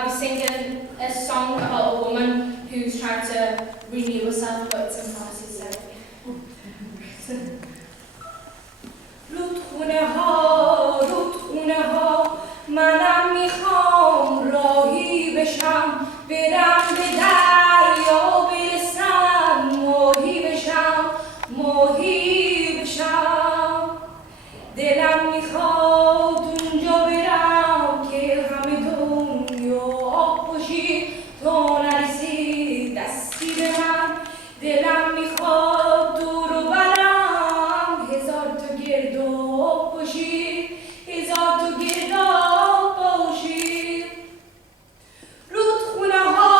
I'll be singing a song about a woman who's trying to renew herself, but it's in Farsi, so. رودخونه ها منم میخوام راهی بشم برم به دریا برسم ماهی بشم دلم میخواد اونجا برم که همه دنیا آب باشی تو نرسی دستی به من دلم میخواد دور و برم هزار تا گرداب باشی هزار تا گرداب باشی رودخونه ها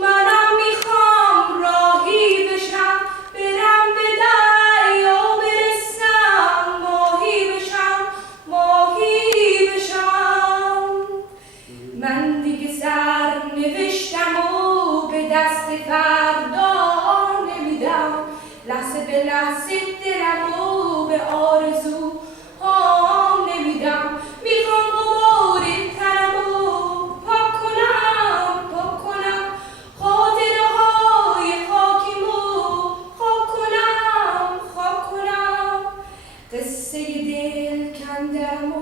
منم میخوام راهی بشم برم به دریا برسم ماهی بشم من دیگه سر نوشتم و به دست فردا نمیدم لحظه به لحظه دلمو به آرزو ها نمیدم میخوام غبار تنمو پاک کنم خاطره های خاکیمو خاک کنم قصه دل کندم و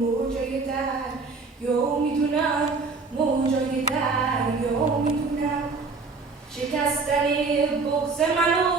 موجای دریا میدونم شکستن بغض منو